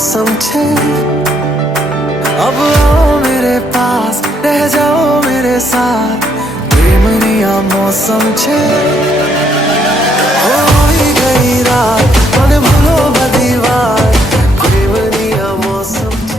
मौसम छे अब आओ मेरे पास रह जाओ मेरे साथ प्रेमनिया मौसम छे हो गई रात मन भूलो बधी बात प्रेमनिया मौसम छे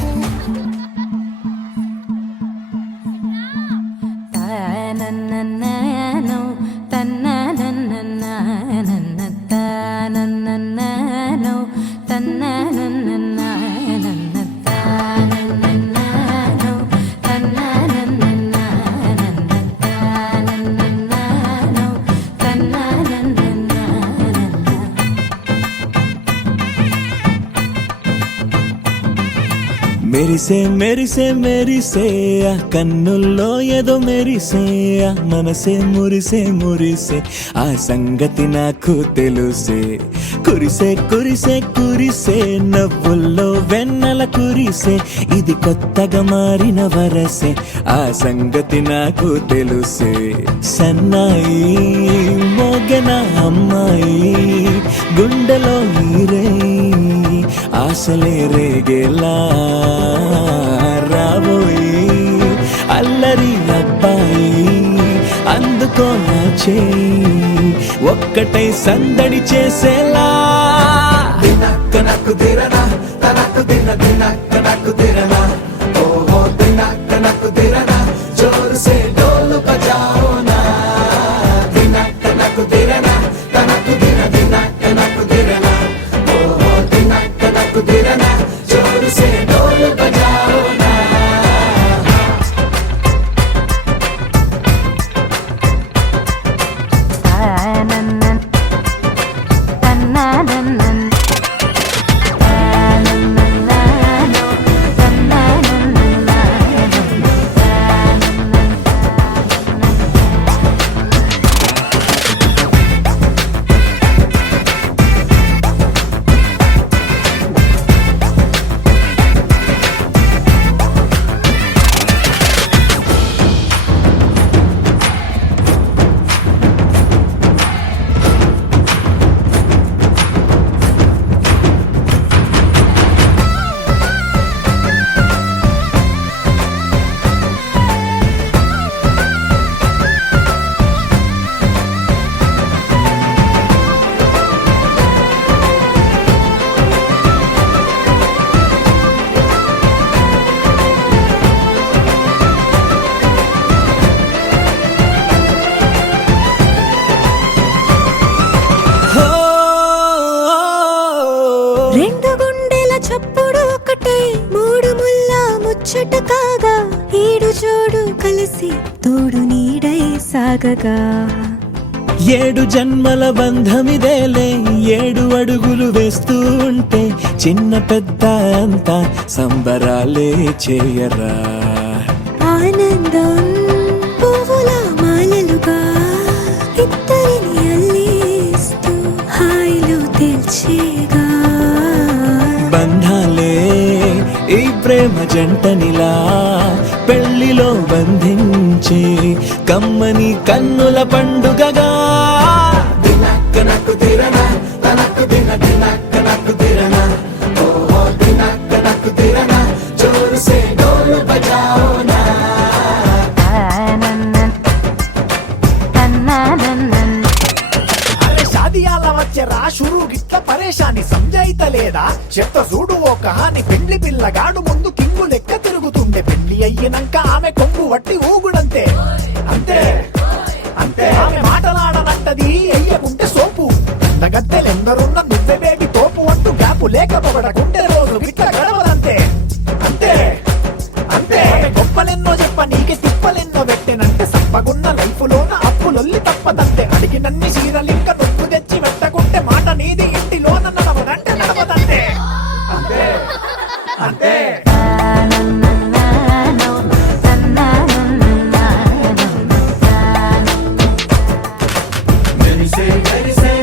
మెరిసే ఆ కన్నుల్లో ఏదో మెరిసే ఆ మనసే మురిసే ఆ సంగతి నాకు తెలుసే కురిసే నవ్వుల్లో వెన్నెల కురిసే ఇది కొత్తగా మారిన వరసే ఆ సంగతి నాకు తెలుసే సన్నాయి మోగన అమ్మాయి గుండెలో ఈరే ఆశలే రేగేలా రాబోయి అల్లరి అబ్బాయి అందుకో నా చేయి ఒక్కటై సందడి చేసేలా దినక్క నాకు దిరనా తనకు దినక్క నాకు దిరనా ఓహో దినక్క నాకు దిరనా జోరు సే డోలు బజాओ నా దినక్క నాకు దిరనా తనకు దినక్క నాకు దిరనా ఓహో దినక్క నాకు దిరనా జోరు సే డోలు బజాओ నా ముచ్చట కాగా ఈడు జోడు కలిసి తోడు నీడై సాగగా ఏడు జన్మల బంధమిదేలే 7 అడుగులు వేస్తూ ఉంటే చిన్న పెద్ద అంతా సంబరాలే చేయరా ఆనందం పువ్వుల మాలలుగా ఇద్దరిని అల్లేస్తూ హాయిలో తెల్చేగా బంధాలే ఈ ప్రేమ జంటనిలా పెళ్లిలో బంధించే కమ్మని కన్నుల పండుగగా దినక్క నాకు దిరనా తనకు దినక్క నాకు దిరనా ఓహో దినక్క నాకు దిరనా జోరు సే డోలు బజాओ నా వచ్చరా షురు గిట్ల పరేషాని సంజాయితలేదా చెత్త చూడు ఓ కహాని పెండ్లి పిల్లగాడు ముందు కింగు లెక్క తిరుగుతుండే పెండ్లి అయ్యినాక ఆమె కొంగు వట్టి ఊగుడంతే అంతే అంతే ఆమె మాటలాడనంటది అయ్యకుంటే సోపు నగద్దెలెందరున్న నువ్వే బేబీ తోపు అంటూ గ్యాపు లేకపోవడకుంటే రోజు గిట్ల గడవదంతే అంతే అంతే గొప్పలెన్నో చెప్ప నీకే తిప్పలెన్నో పెట్టెనంటే సప్పగున్న లైఫ్ లోన అప్పులొల్లి తప్పదంతే అడిగినన్ని చీరలింక నొప్పు తెచ్చి పెట్టకుంటే మాట నీది ఇంటిలోన నడవదంటే నడవదంతే అంతే అంతే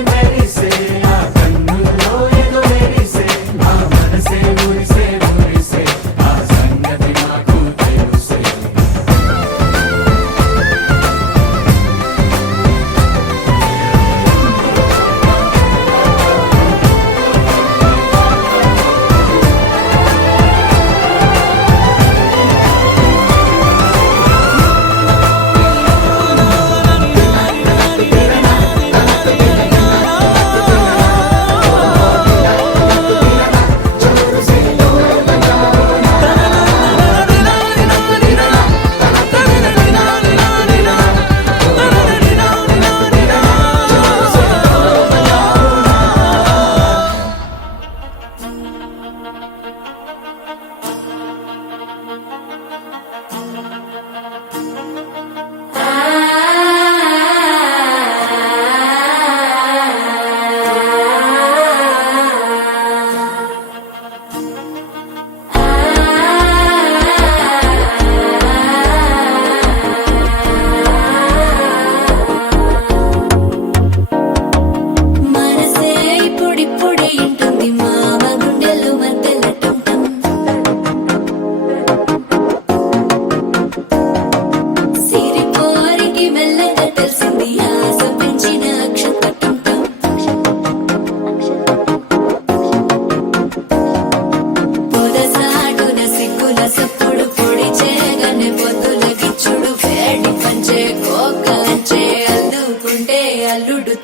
మెరిసే ఆ కన్నుల్లో ఏదో మెరిసే ఆ మనసే మురిసే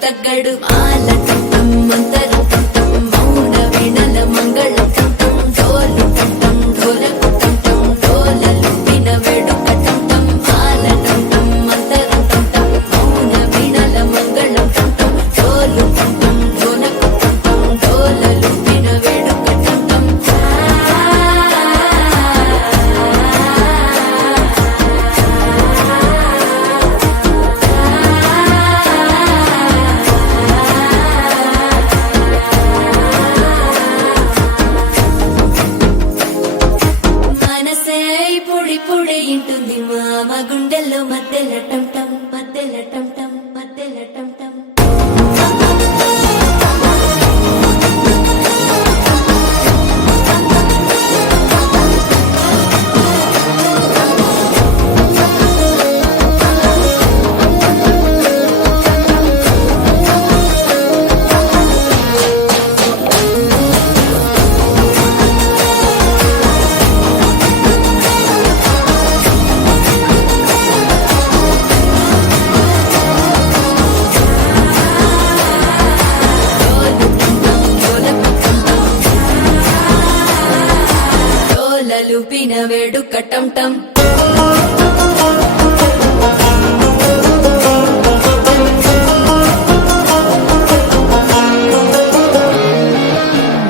తగ్గడు మాల టం మంతరం టం మౌన వీణల మంగళం టం డోలు టం ఢోలకు టం డోలలు విన వేడుక టం మాల టం మంతరం టం మౌన వీణల మంగళం టం డోలు టం ఢోలకు టం డోలలు విన వేడుక టం మనసే పొడి పొడి ఇంటుంది మామ గుండెల్లో మధ్యల టం టం మధ్యల టం టం మధ్యల టం టం డోలలు పిన వేడుక టం టం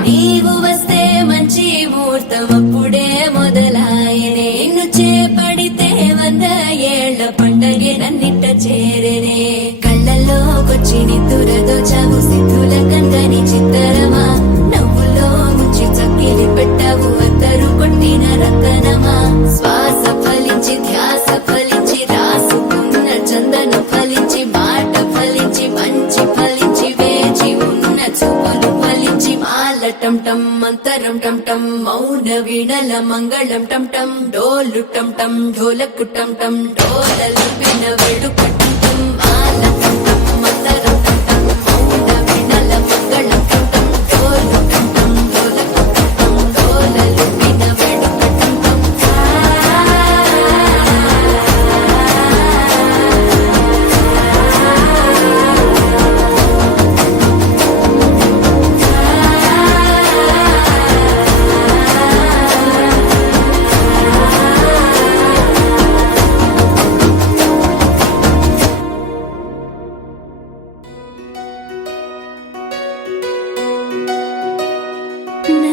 నీవు వస్తే మంచి ముహూర్తం అప్పుడే మొదలాయనే నిన్ను చేపడితే 100 ఏళ్ల పండగే నన్నిట్ట చేరనే కళ్ళల్లోకొచ్చి నిద్దురదో చావు సిద్ధుల కందని చిత్తరమా నవ్వులో ముంచి చక్కిలి పెట్టావు అద్దరు కొట్టిన రతనమా శ్వాస ఫలించి ధ్యాస ఫలించి రాసుకున్న చందన ఫలించి మాట ఫలించి మంచి ఫలించి వేచి ఉన్న చూపులు ఫలించి మాల టం టం మంతరం టం టం మౌన వీణల మంగళం టం టం డోలు టం టం ఢోలకు టం టం డోలలు విన వేడుక టం టం మాల టం టం మంతరం టం టం మౌన వీణల మంగళం టం టం డోలు టం టం ఢోలకు టం టం డోలలు విన వేడుక టం టం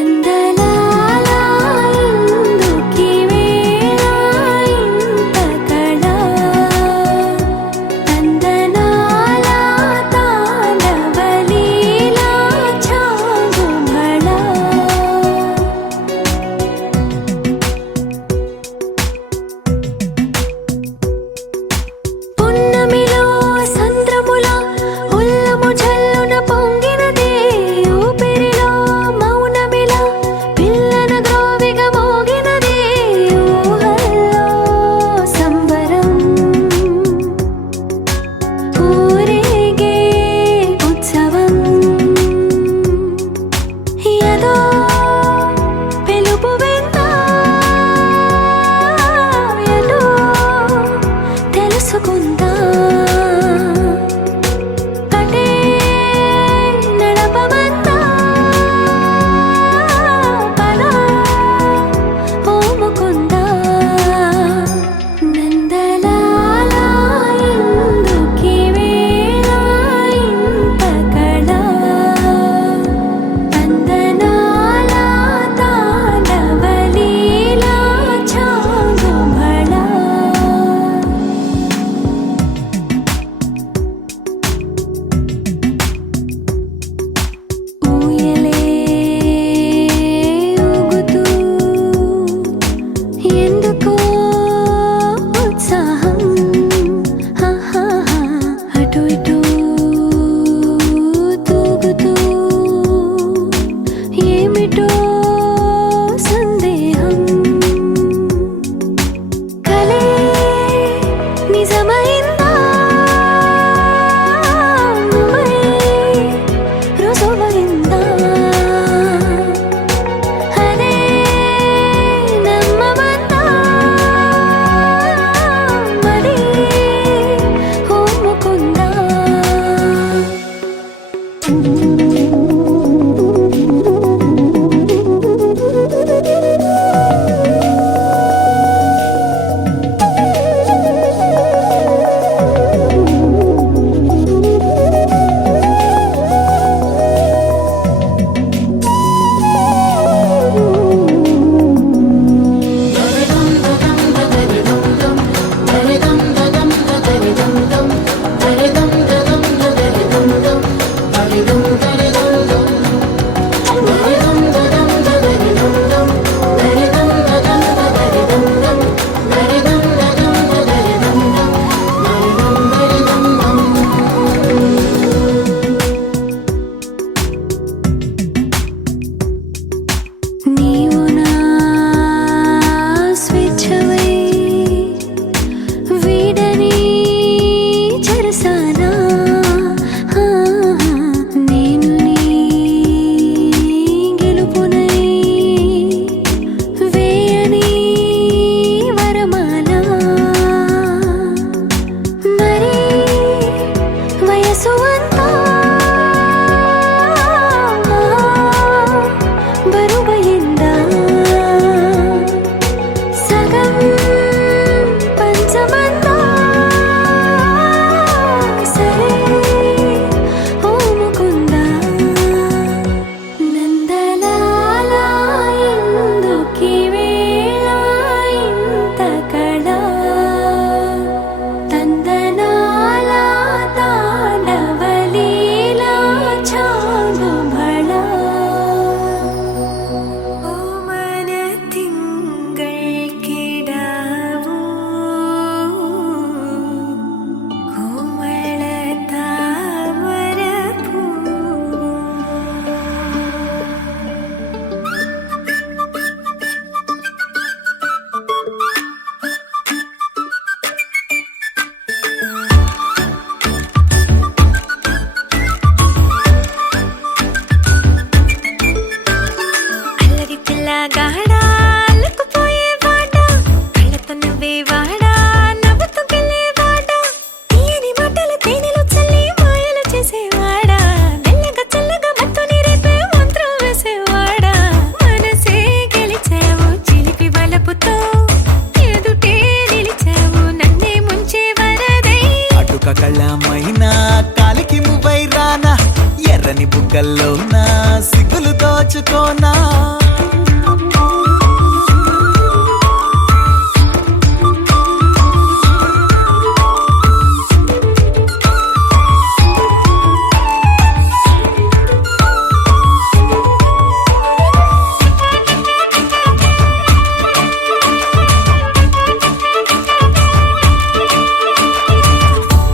నందలాలా ఇందుకి వేళ ఇంత కళ నందనాల తాళవలీలా చాగుమళ పున్నమిలో సంద్రముల ఉల్లము జల్లున పొంగినదే ఊపిరిలో మౌనమిలా పిల్లన గ్రోవిగా మోగినదే ఊహల్లో సంబరం ఊరేగే ఉత్సవం యదో పిలుపు విన్నా ఎటో తెలుసుకుందా కటే నడపమందా పద ఓముకుందా నందలాల ఇందుకి వేళ ఇంత కళ నందనాల తాళవలీలా చాగుమళ ఊయలే ఊగుతూ ఎందుకో ఉత్సాహం అటు ఇటు తూగుతూ ఏమిటో సందేహం కలే నిజమైందా నువ్వే రుజువైందా అదే నమ్మవద్దా మరి ఓముకుందా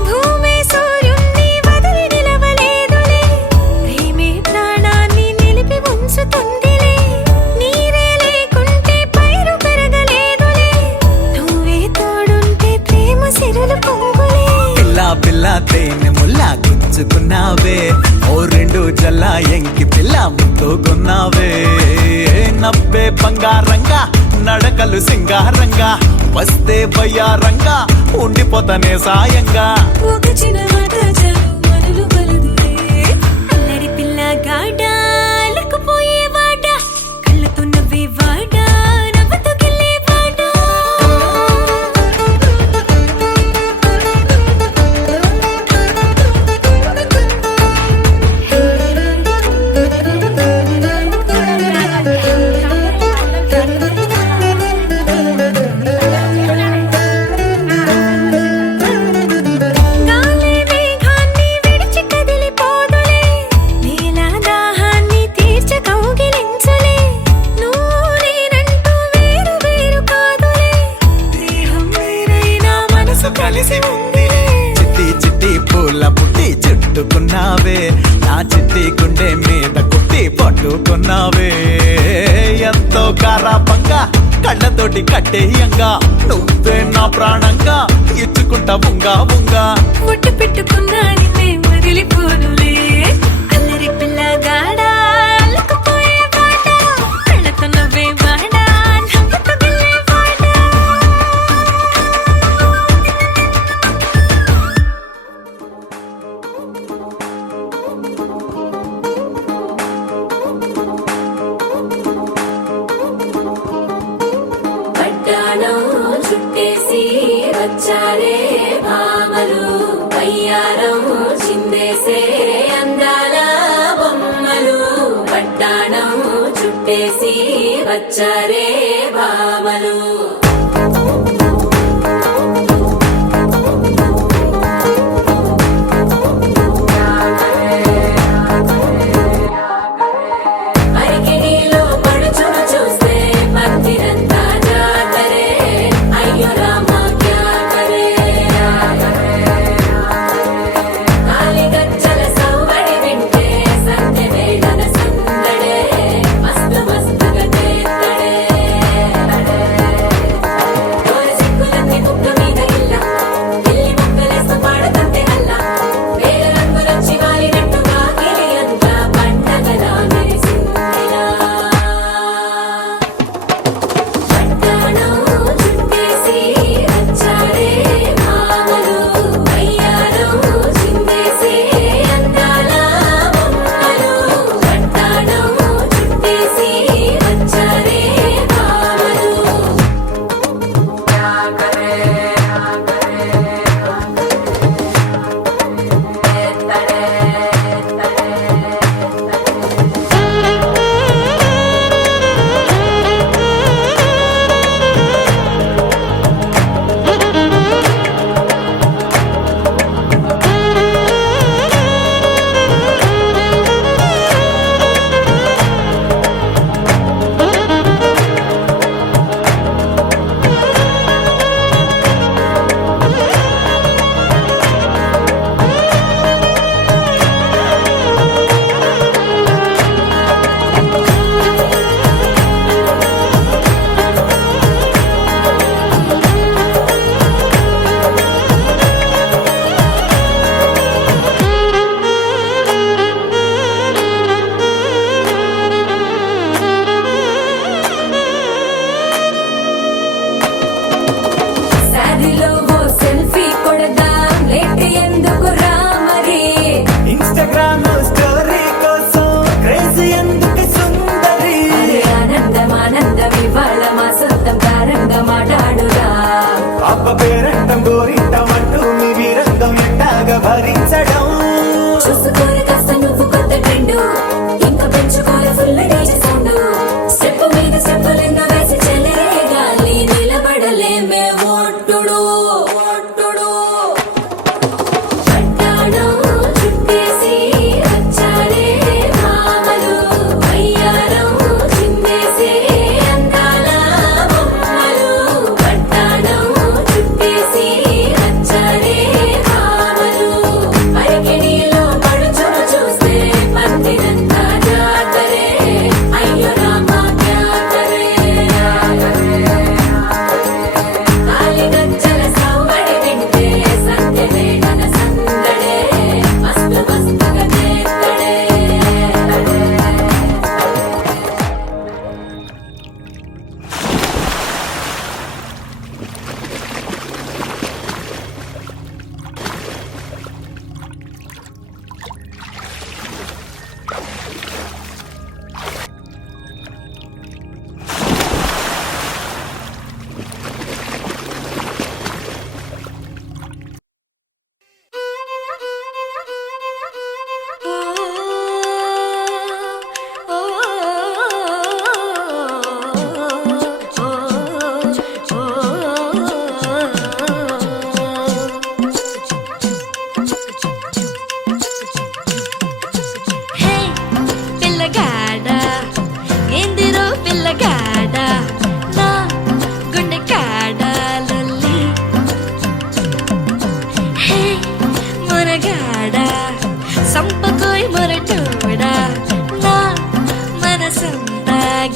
భూమి సూర్యుణ్ణి వదిలి నిలవలేదులే ప్రేమే ప్రాణాన్ని నిలిపి ఉంచుతుందిలే నీరే లేకుంటే పైరు పెరగలేదులే నువ్వే తోడుంటే ప్రేమ సిరులు పొంగులే పిల్ల పిల్ల తేనె ముల్లా గుచ్చుకున్నావే ఓ రెండు జల్ల ఎంకి పిల్ల ముద్దుకున్నావే నవ్వే బంగారంగా నడకలు సింగారంగా వస్తే బయ్యారంగా ఉండిపోతానే సాయంగా ఒక చిన్న మాట చాలు మనలు బలదులే అల్లరి పిల్ల గాడా లేకపోయే వాడ కళ్ళతో నవ్వే వాడ నవ్వుతూ గిల్లే వాడ గాలి మేఘాన్ని విడిచి కదిలిపోదులే నీల దాహాన్ని తీర్చ కౌగిలించులే నువ్వు నేనంటూ వేరు వేరు కాదులే దేహం వేరైనా మనసు కలిసి ఉందిలే చిట్టి చిట్టి పూల పుట్టి చుట్టుకున్నావే నా చిట్టి గుండె మీద కుట్టి పట్టుకున్నావే ఎంతో గారాబంగా కళ్ళతోటి కట్టేయంగా నువ్వే నా ప్రాణంగా ఇచ్చుకుంటా ఉంగా ఉంగా ముట్టు పెట్టుకున్నా నిన్నే వదిలిపోనులే అల్లరి పిల్ల గాడా అల్లకపోయే వాడ కళ్ళతో నవ్వే వాడ నవ్వుతూ గిల్లే వాడ పట్టాణం చుట్టేసి వచ్చారే భామలు పయ్యారం చిందేసే అందాల బొమ్మలు పట్టాణం చుట్టేసి వచ్చారే భామలు అరికిడిలో పడుచును చూస్తే భక్తిరంతా జాతరే అయ్యో రామ క్యా కరే కాలిగజ్జల సవ్వడి వింటే సంధ్య వేళన సందడే మస్తు మస్తుగా చేస్తడే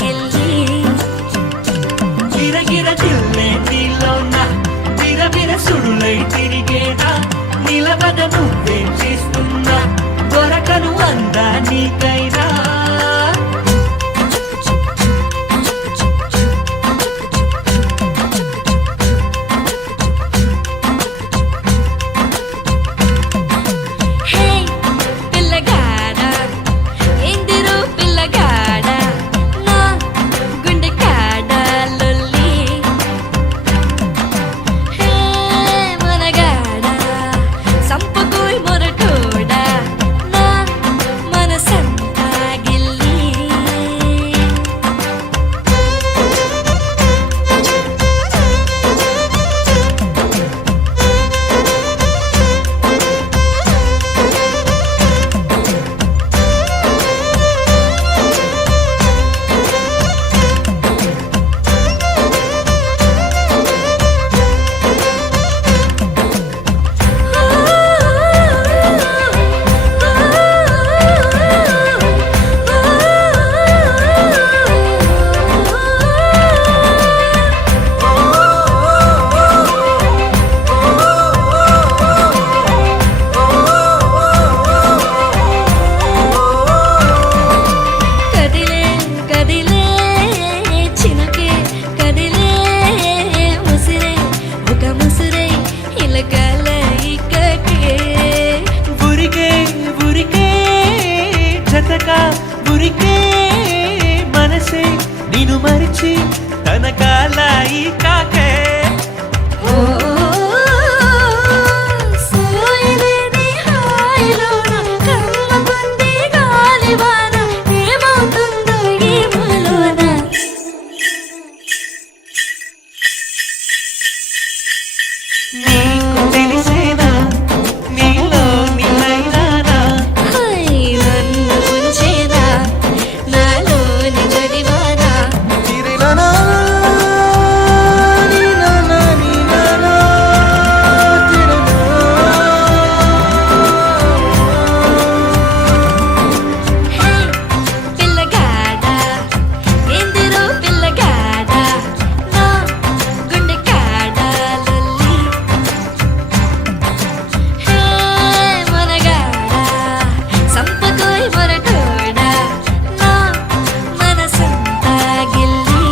గిల్లి గిరగిర తిల్లే నీలోన విరవిర సుడులై తిరిగేనా నిలబద నువ్వే చేస్తున్నా దొరకను అందా నీకైనా హే పిల్లగాడా ఎందిరో పిల్లగాడా నా గుండె కాడా లొల్లి హే మనగాడా సంపకోయ్ మొరటోడా నా మనసంతా గిల్లి కదిలే కదిలే చినుకే కదిలే ముసిరే ఒక ముసిరే ఇలకల ఇక్కకే ఉరికే ఉరికే జతగా ఉరికే మనసే నిన్ను మరిచి తన కాలాయి కాకే ఓ సోయలేని హాయిలోన కమ్మకుంది గాలివాన ఏమవుతుందో ఏమోలోన నీకు తెలిసేనా నీలో నిలైనానా హై నన్ను ఉంచేనా నాలోని జడివానా తిరిలనా నీలనా నీలనా తిరినా హే పిల్లగాడా ఎందిరో పిల్లగాడా నా గుండె కాడా లొల్లి హే మనగాడా సంపకోయ్ మొరటోడా నా మనసంతా గిల్లి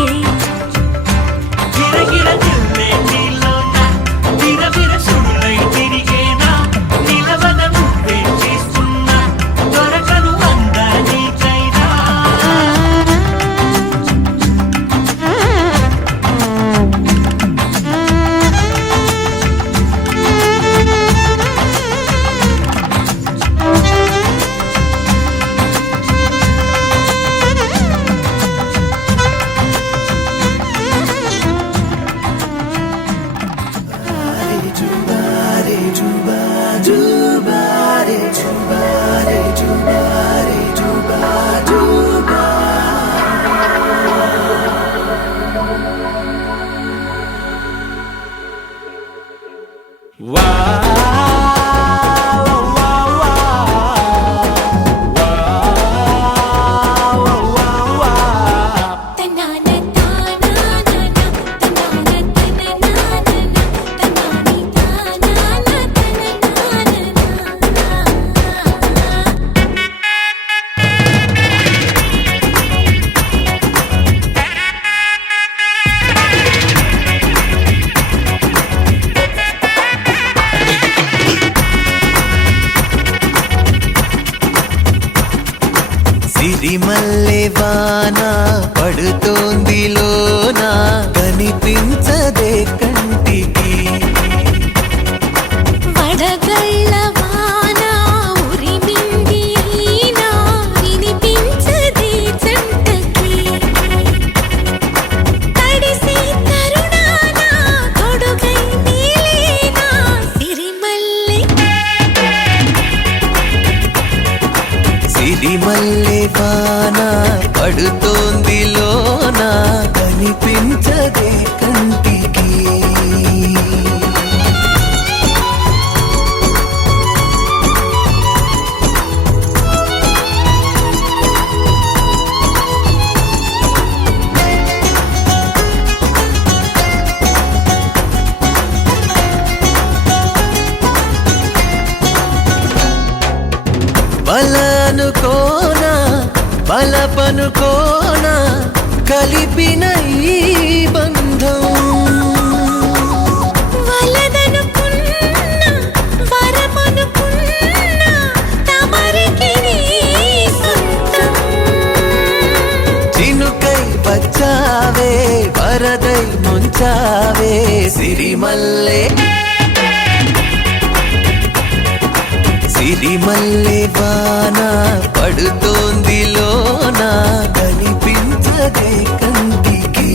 గిరగిర తిల్లే నీలోన విరవిర సుడులై తిరిగేనా నిలవద నువ్వే చేస్తున్నా దొరకను అందా నీకైనా తన్నాన తానానా తన్నాన తననానా తన్నాని తానానా తననానా సిరిమల్లె వాన పడుతోంది లోన కనిపించదే కంటికి వడగళ్ళ వాన ఉరిమింది ఈనా వినిపించదే జంటకి తడిసి తరుణాన తొడుగై నీలేనా సిరిమల్లె సిరిమల్లె వాన పడుతోంది లోన కనిపించదే కంటికి వలదనుకోనా బలపనుకోనా కలిపిన ఈ బంధం వలదనుకున్నా వరమనుకున్నా తమరికి నీ సొంతం. చినుకై వచ్చావే వరదై ముంచావే సిరిమల్లె సిరిమల్లె వాన పడుతోంది లోన కనిపించదే కంటికి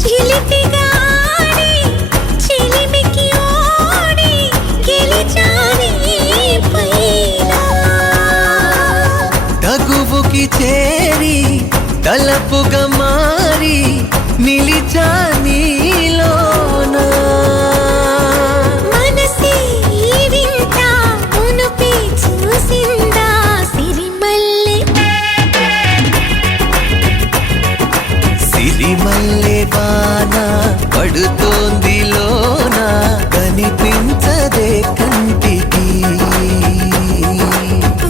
చిలిపిగా ఆడి చిలిమికి ఓడి గెలిచాని పైన. తగువుకి చేరి తలపుగా మారి నిలిచా నీలోన మనసే ఈ వింత ఉనుపి చూసిందా సిరిమల్లె. సిరిమల్లె వాన పడుతోంది లోన కనిపించదే కంటికి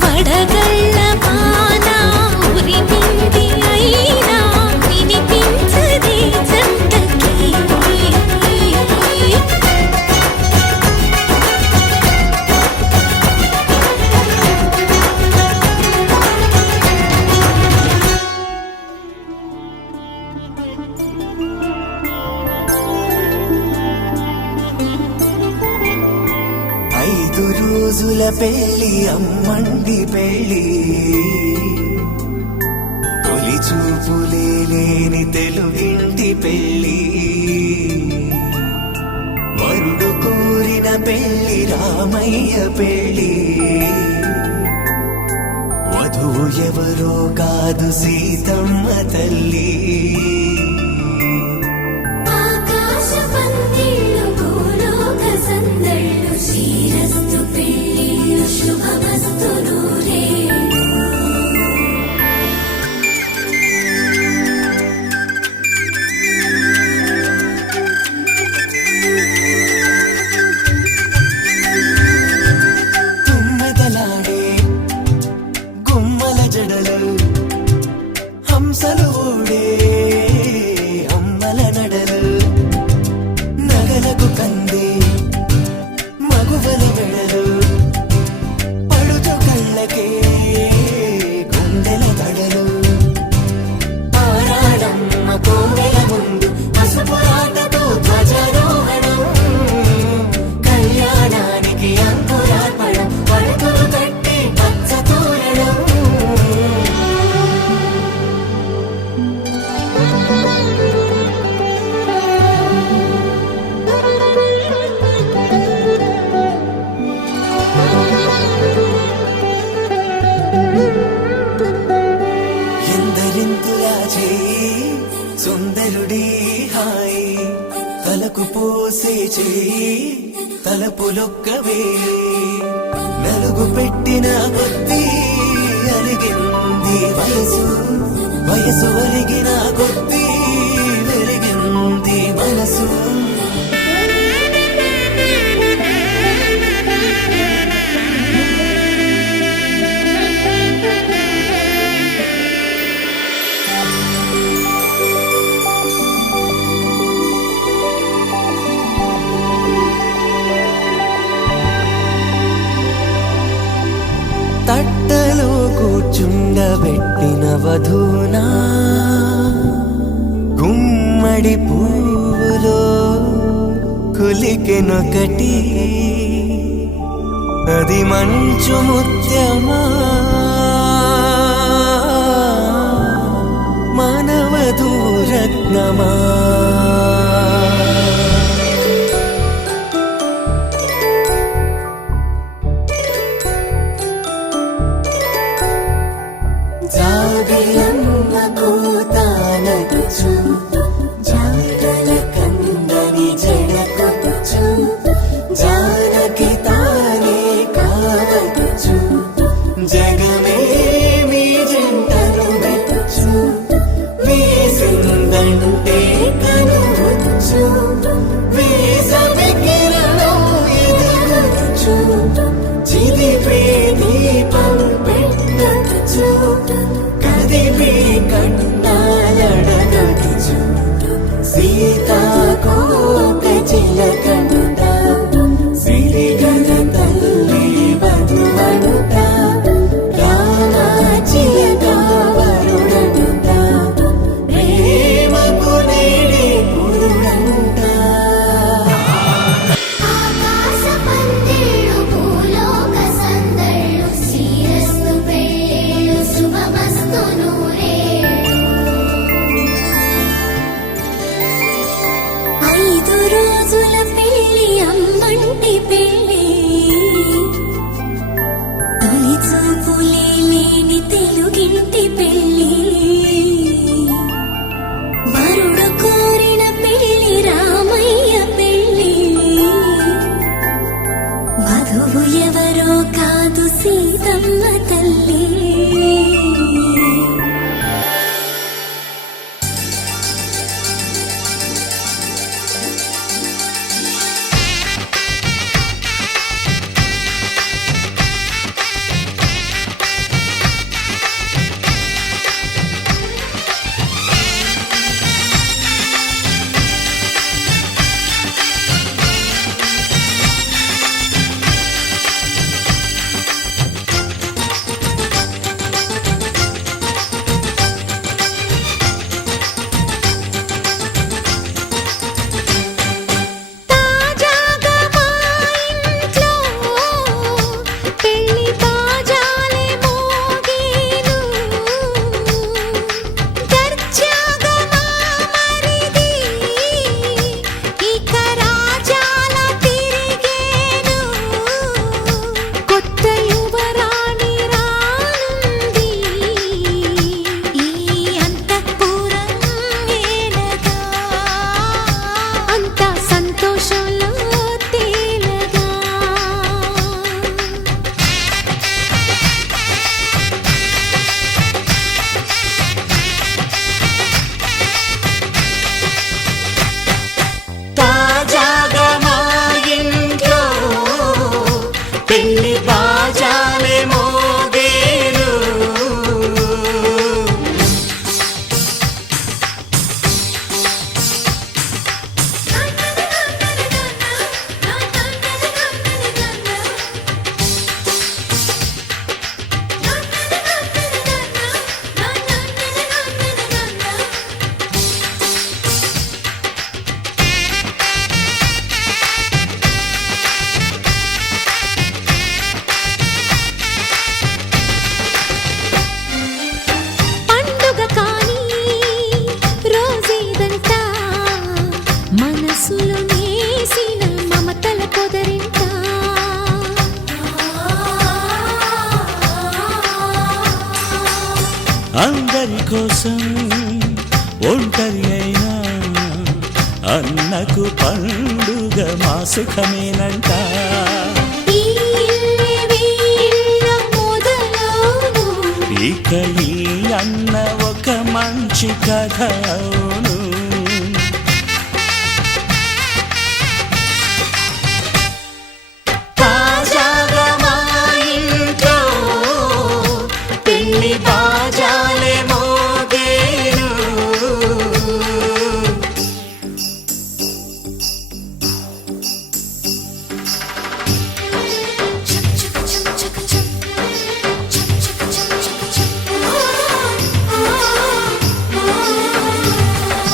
వడగళ్ళ వాన ఉరిమింది అయినా వినిపించదే జంటకి. ఐదు రోజుల పెళ్లి అమ్మండి పెళ్లి తొలి చూపులే లేని తెలుగింటి పెళ్లి వరుడు కోరిన పెళ్లి రామయ్య పెళ్లి వధువు ఎవరో కాదు సీతమ్మ తల్లి ఆకాశ పందిళ్ళు భూలోక సందళ్ళు శ్రీరస్తు పెళ్ళిళ్ళు శుభమస్తు నూరేళ్ళు. తుమ్మెదలాడే గుమ్మల జడలు హంసలు ఊడే అమ్మల నడలు నగలకు కందే మగువల వెడలు పడుచు కళ్ళకే గుండెల తడలు ఆరాడమ్మ కోవెల ముందు పసుపు ఆటతో ధ్వజారోహణం కళ్యాణానికి అంకురార్పణం పడుతులు కట్టి పచ్చ తోరణం ఎందరింతులా చేయి సుందరుడి హాయి తలకు పోసే చేయి తలపులొక్కవే నలుగు పెట్టిన కొద్దీ అలిగింది వయసు వయసు ఒలిగిన కొద్దీ వెలిగింది మనసు తట్టలో కూర్చుండబెట్టిన వధూనా గుమ్మడి పువ్వులో కులికెనొకటి అది మంచు ముత్యమా మానవధూ రత్నమా జాబిలమ్మ కోతానగుచు జాడల కందని జడకొట్టుచు జానకి తానే కావటుచు జగమే మీ జంటను వెతుచు వేసిందంటే కనువచ్చు వేసవి కిరణం ఎదుగుచు చిదిపే దీపం పెట్టచ్చు కదిపే కట్టాలడగచ్చు సీతాకోక చిలకనుట సిరిగల తల్లి వధువనుట రామాచిలక వరుడనుట ప్రేమకు నేడే పురుడంట ఆకాశ పందిళ్ళు భూలోక సందళ్ళు శ్రీరస్తు పెళ్ళిళ్ళు శుభమస్తు నూరేళ్ళు 5 రోజుల పెళ్ళి అమ్మంటి పెళ్ళి తొలి చూపులే లేని తెలుగింటి పెళ్ళి వరుడు కోరిన పెళ్ళి రామయ్య పెళ్ళి వధువు ఎవరో కాదు సీతమ్మ తల్లి తాజాగా మా ఇంట్లో పెళ్లి బాజాలే మోగేను దర్జాగా మా మరిది ఇక రాజాల తిరిగేను కొత్త యువరాణి రానుంది ఈ అంతఃపురం ఏలగా అంత సంతోషంలో తేలగా తాజాగా మా ఇంట్లో పెళ్లి బాజాలే మోగేను పండుగ కానీ రోజేదంట మనసులో నేసిన మమతల పొదరింట అందరి కోసం ఒంటరి అయినా అన్నకు పండుగ మా సుఖమేనంట ఈ ఇల్లే వీళ్ళ మొదలవును ఇక ఈ అన్న ఒక మంచి కథ అవును తాజాగా మా ఇంట్లో పెళ్లి బాజాలే మోగేను ఆ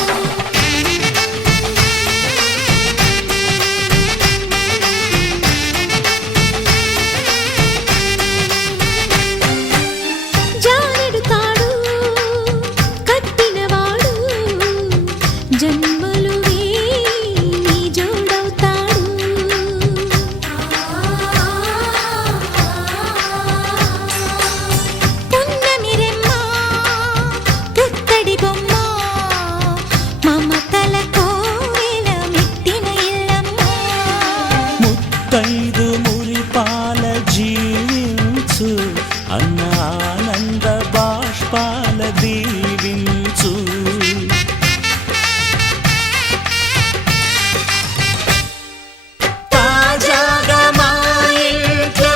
ఖైదు మురిపాల జీవించు అన్న ఆనంద బాష్పాల దీవించు తాజాగా మా ఇంట్లో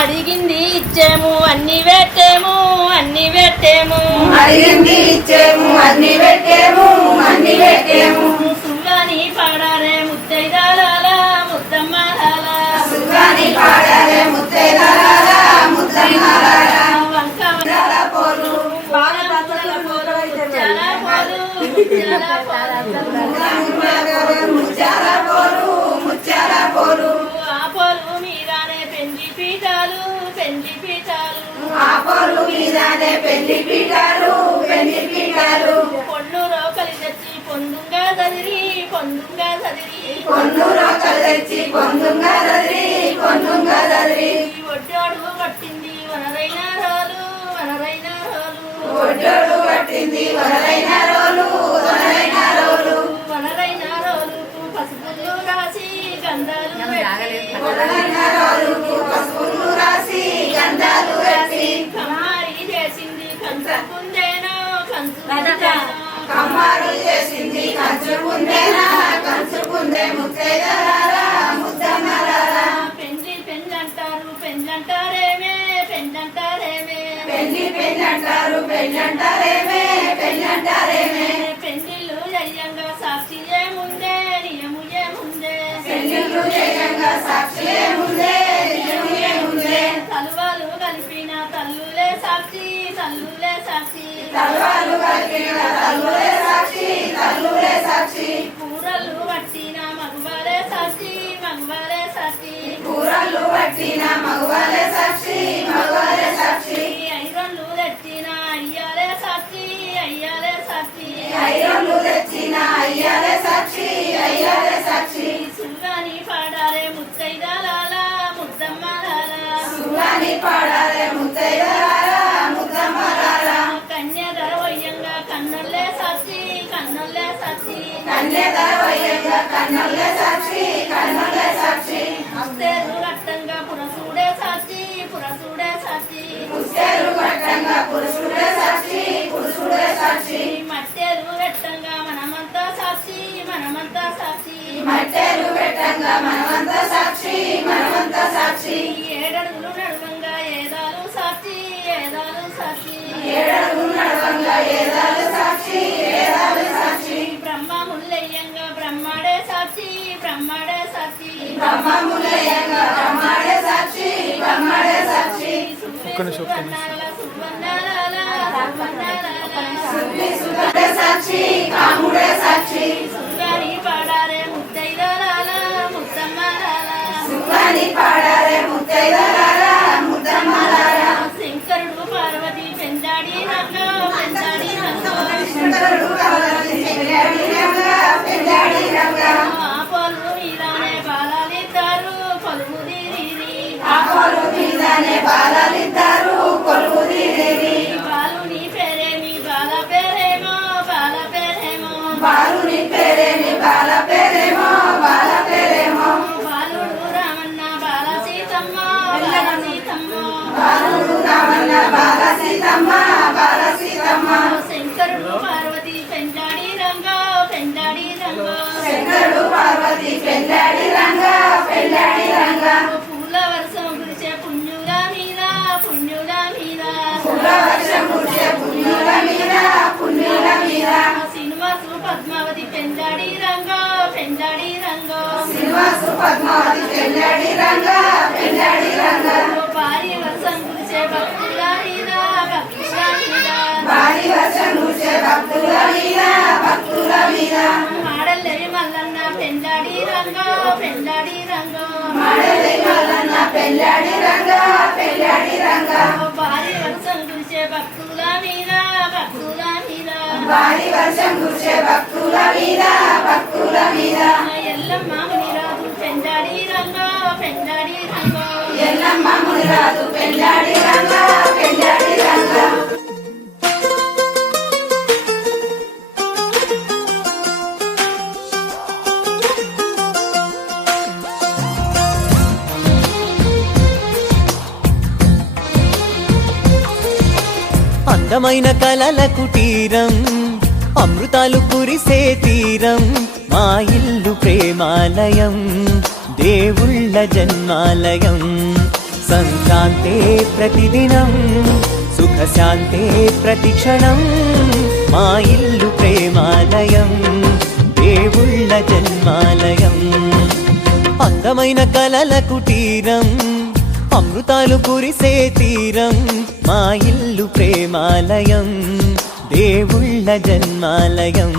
అడిగింది ఇచ్చేము అన్ని పెట్టేము అన్ని పెట్టేము అడిగింది ఇచ్చేము అన్ని పెట్టేము అన్ని పెట్టేము సుగాని పాడారే ముత్తైదాల ముద్దమ్మలాల సుగాని పాడారే ముత్తైదాల ముద్దమ్మలాల వంక పోలు ముత్యాల పోలు ముత్యాల పోలు ముత్యాల పోలు ఆ పోలు మీరానే పెండి పీఠాలు పెండి పీఠాలు ఆ పోలు మీదనే పెళ్లి పీఠాలు పెళ్లి పీఠాలు పొన్ను రోకలి తెచ్చి పొందుగా చదిరి పొందుగా చదిరి పొన్ను రోకలు తెచ్చి పొందుగా దదిరి పొందుగా దదిరి ఒడ్డాడు పట్టింది వనరైన రాలు వనరైన రాలు ఒడ్డోడు పట్టింది వరలైన రోలు వరలైన రోలు వనరైన రోలుకు పసుపులు రాసి గంధాలు పెట్టి వరలైన రోలుకు పసుపులు రాసి గంధాలు వేసి కమ్మారి చేసింది కంచు కుందేనో కంచు కుందేనో. కమ్మారు చేసింది కంచు కుందేనా కంచు కుందే ముత్తైదలారా ముద్దమ్మలారా పెండ్లి పెండ్లంటారు పెండ్లంటారేమే పెండ్లంటారేమే పెళ్లి పెళ్ళంటారు పెళ్ళంటారేమే పెళ్ళంటారేమే పెండ్లిళ్ళు అయ్యంగా సాక్షి ఏముందే నియము ఏముందే పెళ్లిళ్ళు చేయంగా సాక్షి ఏముందే నిజము ఏముందే తలువాలు కలిపిన తల్లులే సాక్షి తల్లులే సాక్షి తలవాలు కలిపిన తల్లులే సాక్షి తల్లులే సాక్షి కూరలు పట్టిన మగవాలే సాక్షి మగవాలే సాక్షి కూరళ్ళు పట్టిన మగవాలే సాక్షి మగవాలే సాక్షి ఐరన్లు తెచ్చిన అయ్యాలే సాక్షి అయ్యాలే సాక్షి ఐరన్లు తెచ్చిన అయ్యాలే సాక్షి అయ్యాలే సాక్షి సుగాని పాడారే ముత్తైదాల ముద్దమ్మలాల సుగాని పాడాలే ముత్తైదలారా ముద్దమ్మలారా కన్యధర వయ్యంగా కన్నుల్లే సాక్షి కన్నుల్లే సాక్షి కన్యధర వయ్యంగా కన్నులే సాక్షి కన్నులే సాక్షి అస్తేరు రక్తంగా పురసూడే సాక్షి పురసూడే సాక్షి పుస్తేరు కట్టంగా పురుషుడే సాక్షి పురుషుడే సాక్షి మట్టేరు వెట్టంగా మనమంతా సాక్షి మనమంతా సాక్షి మట్టేలు పెట్టంగా మనమంతా సాక్షి మనమంతా సాక్షి ఏడడుగులు నడువంగా ఏదాలు సాక్షి ఏదాలు సాక్షి ఏడడుగు నడవంగా ఏదాలు సాక్షి ఏదాలు సాక్షి బ్రహ్మ ముల్లయ్యంగా బ్రహ్మాడే సాక్షి బ్రహ్మాడే సాక్షి బ్రహ్మములయంగా బ్రహ్మాడే సాక్షి బ్రహ్మాడే సాక్షి సువర్ణాల సువర్ణాల సుబ్బి సుబ్బే సాక్షి కాముడే సాక్షి సుగాని పాడారే ముత్తైదాల ముద్దమ్మలాల సుగాని పాడారే ముత్తైదలారా ముద్దమ్మలారా శంకరుడు పార్వతి పెంచాడి రంగా పెంచాడి రంగా శంకరుడు పార్వతి పెళ్ళాడి రంగా పెళ్ళాడి రంగా ఆ పొలు మీరానే బాలాలిద్దారు పొలుగు తీరి ఆ పొలు మీదనే బాలలిద్దారు కొలువు తీరేది బాలుని పేరేమి బాల పేరేమో బాల పేరేమో బాలుని పేరేమి బాల పేరేమో బాల పేరేమో బాలుడు రామన్న బాల సీతమ్మ బాల సీతమ్మ బాలుడు రామన్న బాల సీతమ్మ బాల సీతమ్మ శంకరుడు పార్వతి పెంచాడి రంగా పెంచాడి రంగా శంకరుడు పార్వతి పెళ్ళాడి రంగా పెళ్ళాడి రంగా పూల వర్షం కురిసే పుణ్యుల మీద పుణ్యుల మీద పుల్ల వర్షం కురిసే పుణ్యుల మీద పుణ్యుల మీద శ్రీనివాసు పద్మావతి పెంచాడి రంగా పెంచాడి రంగా శ్రీనివాసు పద్మావతి పెళ్ళాడి రంగా పెళ్ళాడి రంగా భారీ వర్షం కురిసే భక్తుల మీద భక్తుల మీద భారీ వర్షం కురిసే భక్తుల మీద భక్తుల మీద మాడల్లేరి మల్లన్న పెంచాడి రంగా పెంచాడి రంగా మాడలి మల్లన్న పెళ్ళాడి రంగా పెళ్ళాడి రంగా భారీ వర్షం కురిసే భక్తుల మీద భక్తుల మీద భారీ వర్షం కురిసే భక్తుల మీద భక్తుల మీద ఎల్లమ్మ మునిరాజు పెంచాడి రంగా పెండాడి రంగో ఎల్లమ్మ మునిరాజు పెళ్ళాడి రంగా పెళ్ళాడి రంగా అందమైన కలల కుటీరం అమృతాలు కురిసే తీరం మా ఇల్లు ప్రేమాలయం దేవుళ్ళ జన్మాలయం సంక్రాంతే ప్రతిదినం సుఖశాంతే ప్రతిక్షణం మా ఇల్లు ప్రేమాలయం దేవుళ్ళ జన్మాలయం అందమైన కలల కుటీరం అమృతాలు కురిసే తీరం మా ఇల్లు ప్రేమాలయం దేవుళ్ళ జన్మాలయం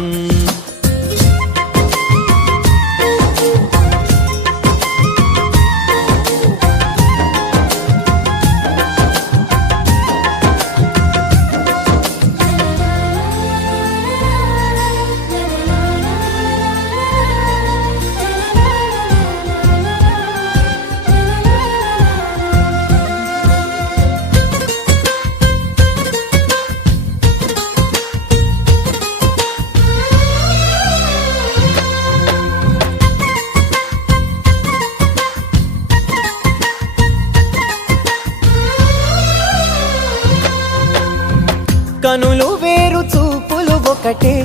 కనులు వేరు చూపులు ఒకటే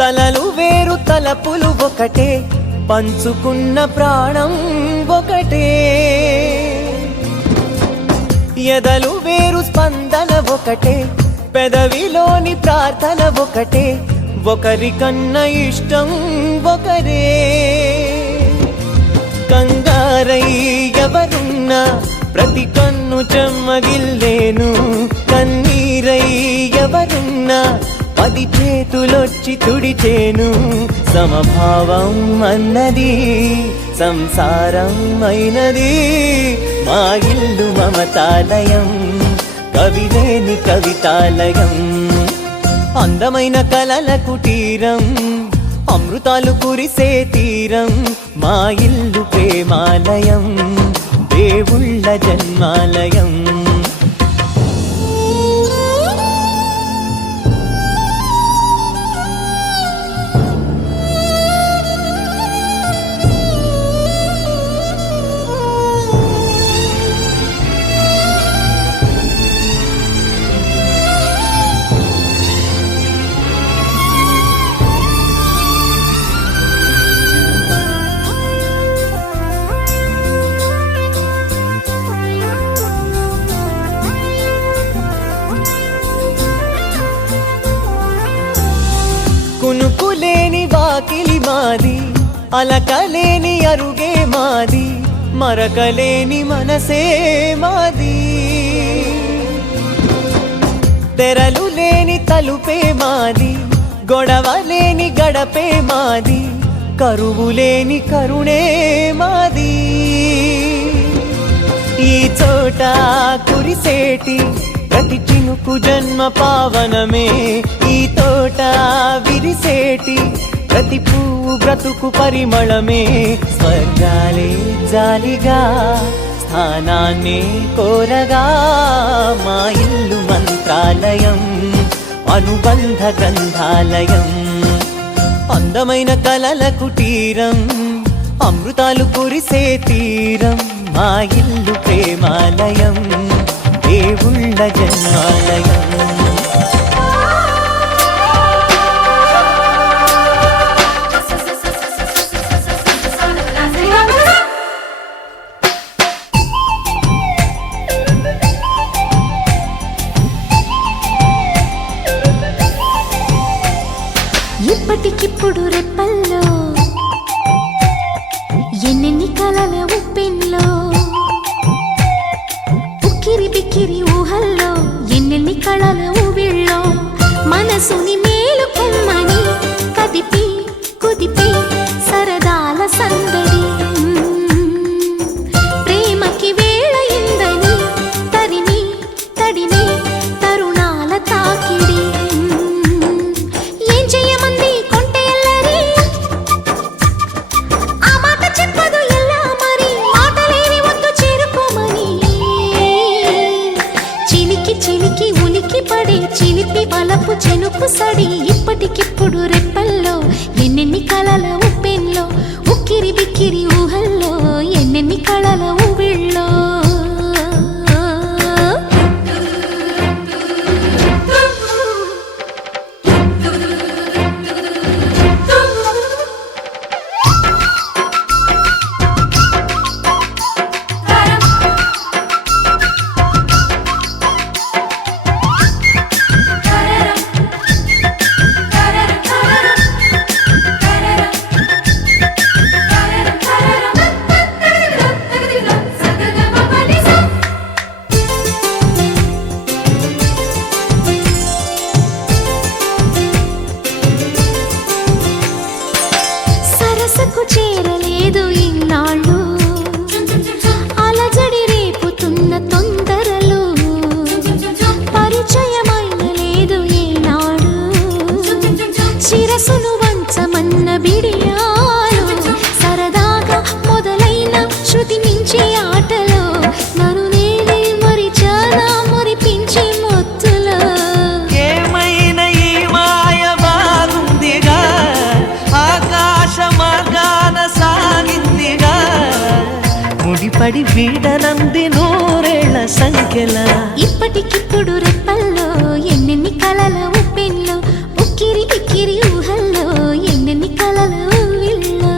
తలలు వేరు తలపులు ఒకటే పంచుకున్న ప్రాణం ఒకటే ఎదలు వేరు స్పందన ఒకటే పెదవిలోని ప్రార్థన ఒకటే ఒకరికన్నా ఇష్టం ఒకరే కంగారై ఎవరున్నా ప్రతి కన్ను చెమ్మగిల్లేను కన్నీరై ఎవరున్నా 10 చేతులొచ్చి తుడిచేను సమభావం అన్నది సంసారం అయినది మా ఇల్లు మమతాలయం కవిలేని కవితాలయం అందమైన కలల కుటీరం అమృతాలు కురిసే తీరం మా ఇల్లు ప్రేమాలయం దేవుళ్ళ జన్మాలయం కునుకులేని వాకిలి మాది అలకలేని అరుగే మాది మరకలేని మనసే మాది తెరలు లేని తలుపే మాది గొడవ లేని గడపే మాది కరువు లేని కరుణే మాది ఈ చోట కురిసేటి ప్రతి చినుకు జన్మ పావనమే ఈ తోట విరిసేటి ప్రతి పువ్వు బ్రతుకు పరిమళమే స్వర్గాలే జాలిగా స్థానాన్ని కోరగా మా ఇల్లు మంత్రాలయం అనుబంధ గ్రంథాలయం అందమైన కలల కుటీరం అమృతాలు కురిసే తీరం మా ఇల్లు ప్రేమాలయం దేవుళ్ళ జన్మాలయం ఇప్పటికిప్పుడు రెప్పల్లో ఎన్నెన్ని కలల ఉప్పెన్లో ఉక్కిరి బిక్కిరి ఊహల్లో ఎన్నెన్ని కళల ఊవిళ్ళో మనసుని మేలుకొమ్మని కదిపి కుదిపి సరదాల సందడి ప్రేమకి వేళ ఇందని తరిమి తడిమి తరుణాల తాకిడి ఏం చెయ్యమంది కొంటె ఎల్లరి ఆ మాట చెప్పదు ఎలా మరి మాటలేని ఉప్పు సడి ఇప్పటికిప్పుడు రెప్పల్లో ఎన్నెన్ని కళల ఉప్పెన్లో ఉక్కిరి బిక్కిరి ఊహల్లో ఎన్నెన్ని కళల ఊవిళ్ళో సరసకు చేరలేదు ఇన్నాళ్ళు అలజడి రేపుతున్న తొందరలు పరిచయమైన లేదు ఏనాడు శిరసును వంచమన్న బిడియాలు సరదాగా మొదలైన శృతి మించి ఆటలో నన్ను నేనే మరిచానా మురిపించి మొత్తులో ఏమైనా ఈ మాయ బాగుందిగా ఆకాశ మార్గాన సాగిందిగా ముడిపడి వీడనంది నూరేళ్ల సంఖ్యల ఇప్పటికిప్పుడు రెప్పల్లో ఎన్నెన్ని కలల ఉప్పెన్లో ఉక్కిరి బిక్కిరి ఊహల్లో ఎన్నెన్ని కలల ఊవిళ్ళో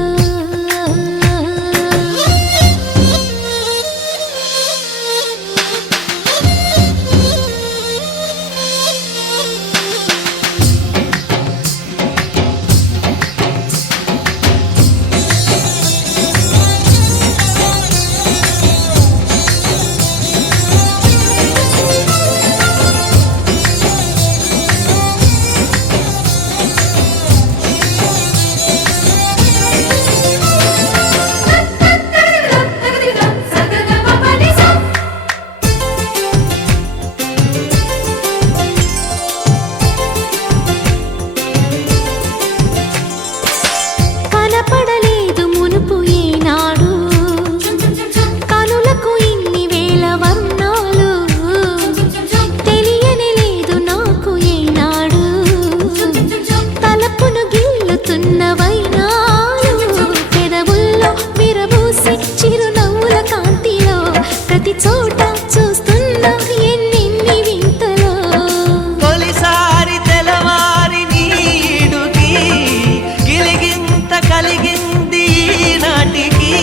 కనపడలేదు మునుపు ఏనాడు కనులకు ఇన్ని వేల వర్ణాలు తెలియని లేదు నాకు ఏనాడు తలపును గిల్లుతున్న వైనాలు పెదవుల్లో విరబూసి చిరునవ్వుల కాంతిలో ప్రతి చోట చూస్తున్న ఎన్నెన్ని వింతలో తొలిసారి తెలవారి నీడుకి గిలిగింత కలిగింది నాటికి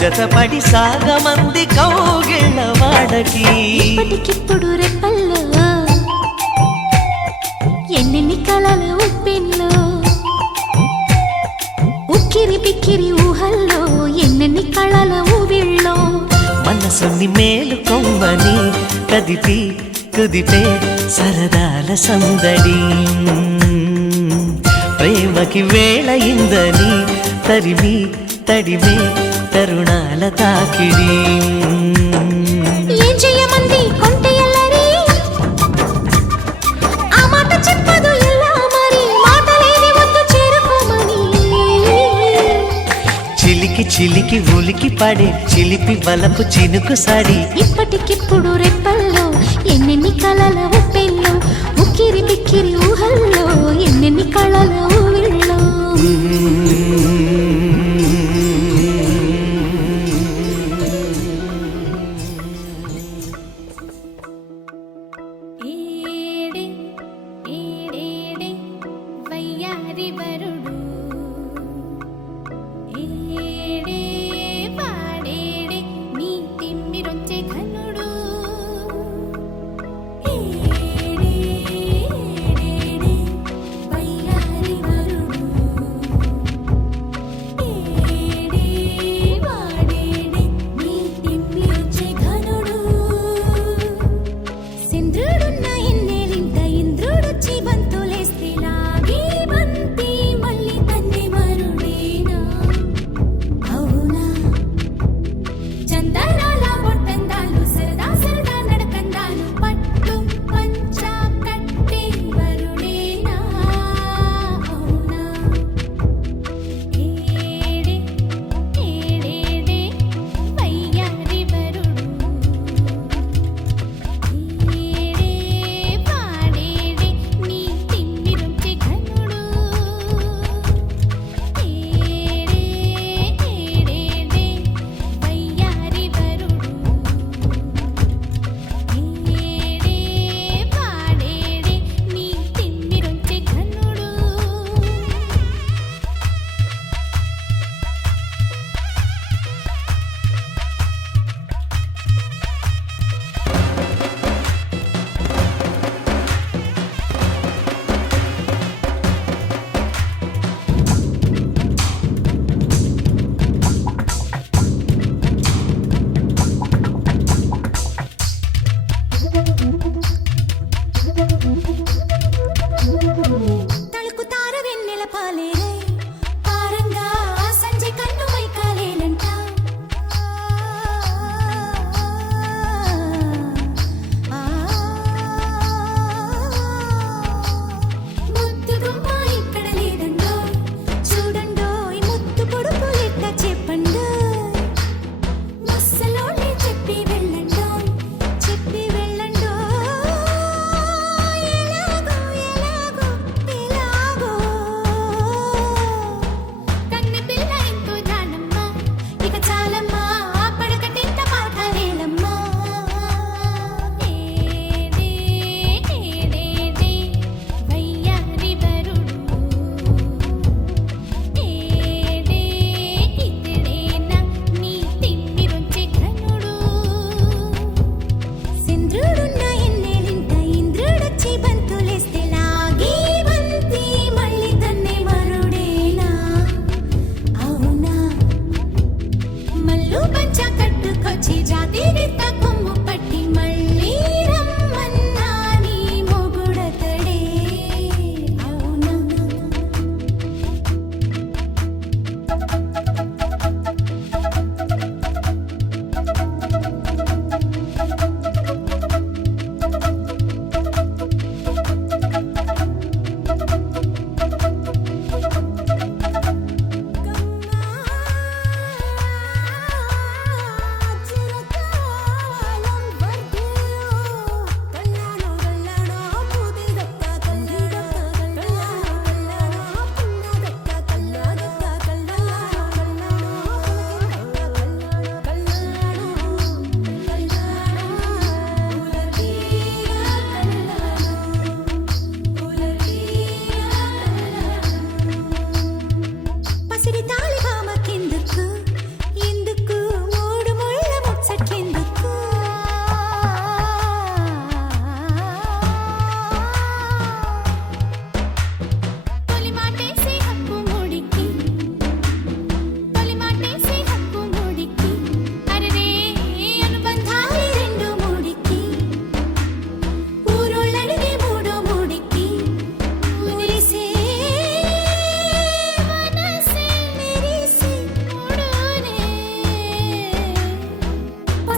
జతపడి సాగమంది కౌగిళ్ళ వాడకి ఇప్పటికిప్పుడు రెప్పల్లో ఎన్నెన్ని కలల ఉప్పెన్లో ఉక్కిరి బిక్కిరి ఊహల్లో ఎన్నెన్ని కళల ఊవిళ్ళో మనసుని మేలు కొమ్మని కదిపి కుదిపే సరదాల సందడి ప్రేమకి వేళయిందని తరిమి తడిమే తరుణాల తాకిడి ఏం చెయ్యమంది కొంటె ఎల్లరి ఆ మాట చెప్పదు ఎలా మరి మాటలేని వద్దు చేరుకోమని చిలికి చిలికి ఉలికి పడే చిలిపి బలపు చినుకు సాడి ఇప్పటికిప్పుడు రెప్పల్లో ఎన్నెన్ని కలల ఉప్పెల్లో ఉక్కిరి బిక్కిరి ఊహల్లో ఎన్నెన్ని కళల ఊవిళ్ళో ఏడే ఏడేడే వయ్యారి వరుడు ఏడే పాడేడే నీ తిమ్మిరొచ్చే ఘనుడు ఏడే ఏడేడే వయ్యారి వరుడు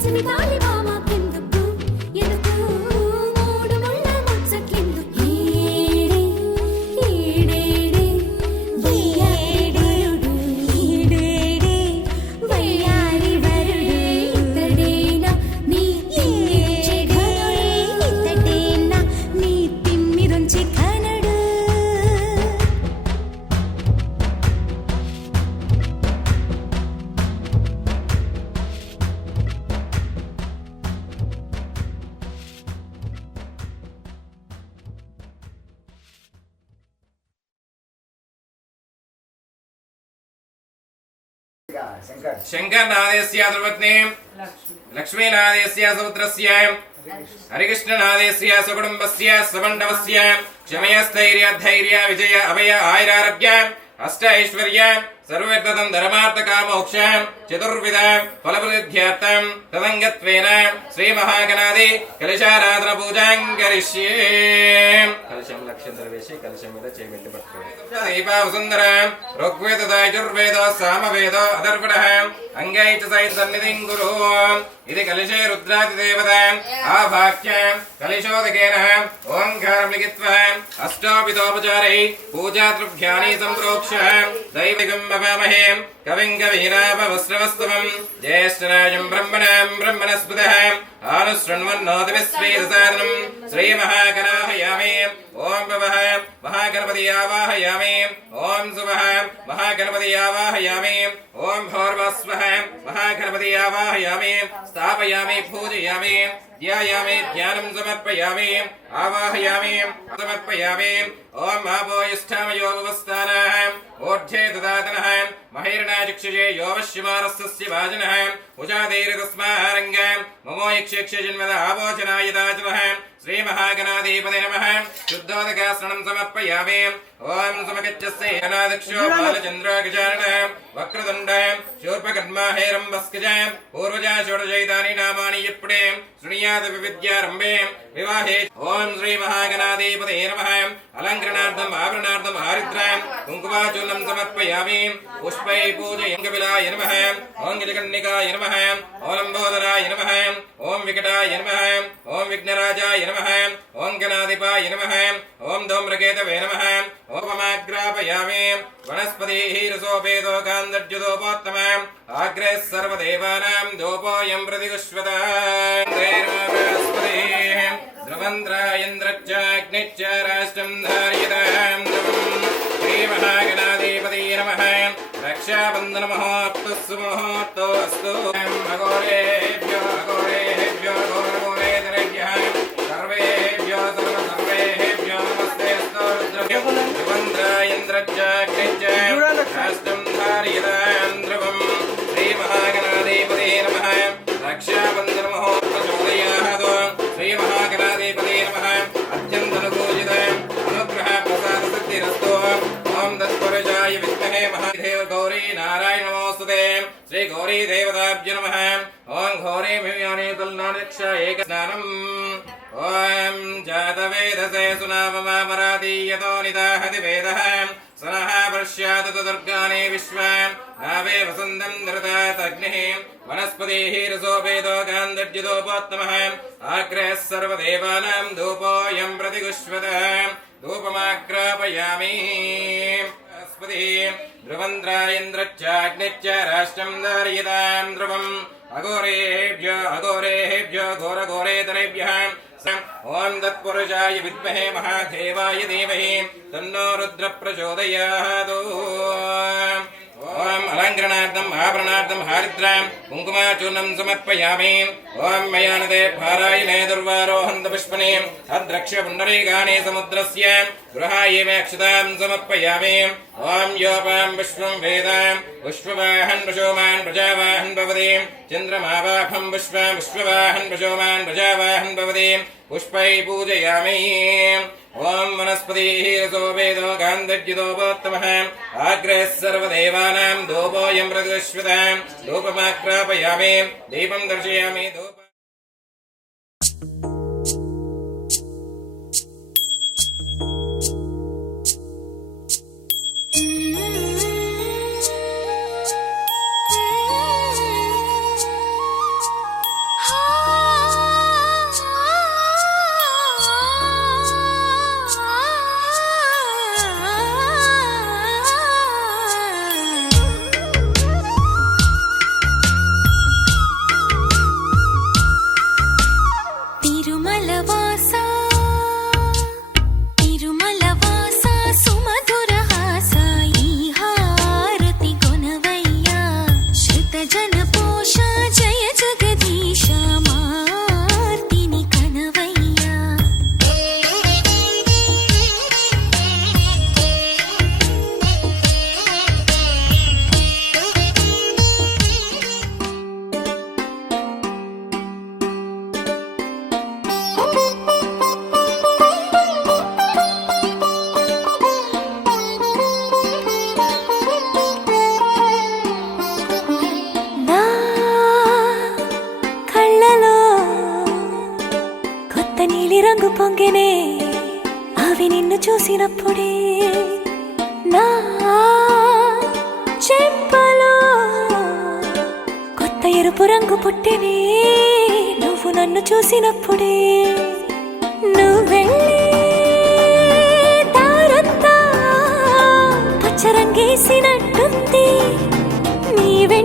పసిమి తాలి బామకెందుకు ఎందుకు మూడు ముళ్ళ ముచ్చట్లెందుకు ఈడే ఈడేడే వయ్యారుడు ఈడేడే వయ్యారి వరుడు ఇతడేనా నీ తిమ్మిరుంచి ఘనుడు ఇతడేనా నీ తిమ్మిరుంచి ఘనుడు शङ्करनादेस्य सर्वज्ञे लक्ष्मीनादेस्य समुद्रस्य हरिकृष्णनादेस्य सुकुटुम्बस्य समण्डवस्य क्षमयस्थैर्य धैर्य विजय अभय आयुरारोग्य अष्ट ऐश्वर्य सर्वविधं धर्मार्थकामोक्ष चतुर्विध फलप्रसिद्ध्यर्थं तदङ्गत्वेन श्रीमहागणादि कलशाराधन पूजां करिष्ये कलशं लक्षन्द्रवेशे कलशमिद चैमिल्य पत्रे दीपा वसुन्धर ऋग्वेद यजुर्वेद सामवेद अथर्वणः अंगै च सहित सन्निधिं गुरु इति कलशे रुद्रादिदेवता आभाख्य कलशोदकेन ओंकारं लिखित्वा अष्टोपितोपचारै पूजाद्रव्याणि सम्प्रोक्ष्य दैविकं भवामहे कविं कवीनापवस्त्रवस्तवं ज्येष्ठराजं ब्रह्मणां ब्रह्मणस्पतः आनुशृण्वन्नोतिभिस्वेदसादनं श्रीमहागणाहयामि ओं भवः महागणपति आवाहयामि ओं सुवः महागणपति आवाहयामि ओं भौर्वस्वः महागणपति आवाहयामि स्थापयामि पूजयामि ध्यायामि ध्यानं समर्पयामि आवाहयामि समर्पयामि ओं महाभोयिष्ठाम योगवस्थानः ऊर्ध्वे ददातनः महिर्णाचक्षुषे योवश्यमानस्य वाजनः उजादेरतस्मारङ्ग ममो यक्षेक्षजन्मद आभोजनाय दाचनः श्रीमहागणाधिपते नमः शुद्धोदकास्रणं समर्पयामि ओं समगच्छस्य अनादक्षो बालचन्द्रागजाननः वक्रतुण्डः शूर्पकर्मा हेरम्बस्कजः पूर्वजा षोडशैतानि नामानि यप्पडे शृणुयात् विविद्यारम्भे विवाहे ओं श्रीमहागणाधिपते नमः अलङ्करणार्थम् आभरणार्थम् हारिद्रां कुङ्कुमाचूर्णं समर्पयामि पुष्पै पूजयङ्कविलाय नमः ओं गिरिकर्णिकाय नमः ओं लम्बोदराय नमः ओं विकटाय नमः ओं विघ्नराजाय नमः ओं गणाधिपाय नमः ओं धूम्रकेतवे नमः ओपमाग्रापयामि वनस्पतिः रसोपेदो गान्धर्जुदोपोत्तमम् आग्रे सर्वदेवानां दोपोऽयं प्रतिगुष्वतः ध्रुवन्द्रायन्द्रच्चाग्निच्च राष्ट्रं धारयतां ध्रुवम् श्रीमहागणाधिपते नमः रक्षाबन्धनमहोत्तः सुमुहूर्तो अस्तु अघोरेभ्यो अघोरेभ्यो घोरघोरेतरेभ्यः सर्वेभ्यो सर्वेभ्यो नमस्ते अस्तु ध्रुवन्द्रायन्द्रच्चाग्निच्च राष्ट्रं धारयतां ध्रुवम् श्रीमहागणाधिपते नमः रक्षाबन्धनमहोत्सवोदयादो श्रीमहागणाधिपते नमः अत्यन्तनुकूलित अनुग्रह प्रसाद सिद्धिरस्तु ओं तत्पुरुषाय विद्महे महादेव गौरी नारायण नमोस्तुते श्री गौरी देवताभ्यो नमः ओं घोरी मिव्यानि तुलनादिक्षा एकस्नानम् ओं जातवेदसे सुनाममामरादीयतो निदाहति वेदः सनः पश्यात् दुर्गानि विश्वान् नावे वसन्तं धृतात् अग्निः वनस्पतिः रसोपेदो गान्धर्जुदोपोत्तमः आग्रहः सर्वदेवानां धूपोऽयं प्रतिगुष्वतः धूपमाग्रापयामि ध्रुवन्द्रायन्द्रच्चाग्निच्च राष्ट्रं धारयतां ध्रुवम् अघोरेभ्यो अघोरेभ्यो घोरघोरेतरेभ्यः ओं तत्पुरुषाय विद्महे महादेवाय धीमहि तन्नो रुद्र प्रचोदयात् ओं अलङ्करणार्थम् आभरणार्थम् हारिद्रां कुङ्कुमाचूर्णं समर्पयामि ओं मयानदे भारायणे दुर्वारोहन्तपुष्पणे तद्रक्ष्यपुण्डरीकाणि समुद्रस्य गृहायमे अक्षतां समर्पयामि ओं योपां विश्वं वेदां पुष्पवाहन् पशुमान् प्रजावाहन् भवति चन्द्रमावाहं पुष्पं विश्ववाहन् पशुमान् प्रजावाहन् भवति पुष्पै पूजयामि ओं वनस्पतिः रसोपेदो गान्धर्जुदोपोत्तमः आग्रहः सर्वदेवानां धूपोऽयं प्रतिगुष्वतः धूपमाग्रापयामि दीपं दर्शयामि धूप రంగు పొంగినే అవి నిన్ను చూసినప్పుడే నా చెంపలో కొత్త ఎరుపు రంగు పుట్టినే నువ్వు నన్ను చూసినప్పుడే నువ్వెళ్ళి దారంతా పచ్చరంగేసినట్టుంది నీవే